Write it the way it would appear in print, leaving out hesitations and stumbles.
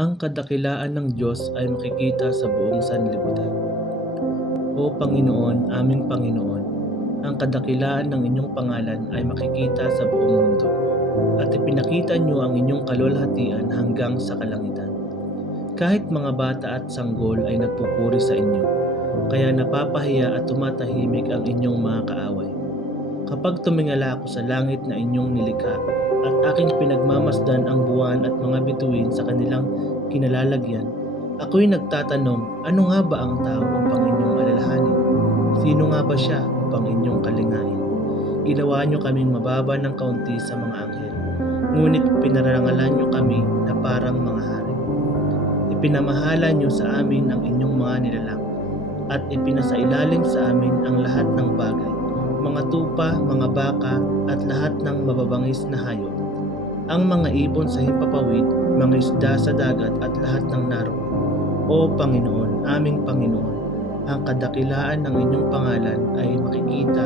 Ang kadakilaan ng Diyos ay makikita sa buong sanlibutan. O Panginoon, aming Panginoon, ang kadakilaan ng inyong pangalan ay makikita sa buong mundo, at ipinakita niyo ang inyong kalwalhatian hanggang sa kalangitan. Kahit mga bata at sanggol ay nagpupuri sa inyo, kaya napapahiya at tumatahimik ang inyong mga kaaway. Kapag tumingala ako sa langit na inyong nilikha at aking pinagmamasdan ang buwan at mga bituin sa kanilang kinalalagyan, ako'y nagtatanong, ano nga ba ang tao upang inyong alalahanin? Sino nga ba siya upang inyong kalingain? Ginawa niyo kaming mababa ng kaunti sa mga anghel, ngunit pinarangalan niyo kami na parang mga hari. Ipinamahala niyo sa amin ang inyong mga nilalang, at ipinasailalim sa amin ang lahat ng bagay, mga tupa, mga baka, at lahat ng mababangis na hayop, ang mga ibon sa himpapawid, mga isda sa dagat at lahat ng naroon. O Panginoon, aming Panginoon, ang kadakilaan ng inyong pangalan ay makikita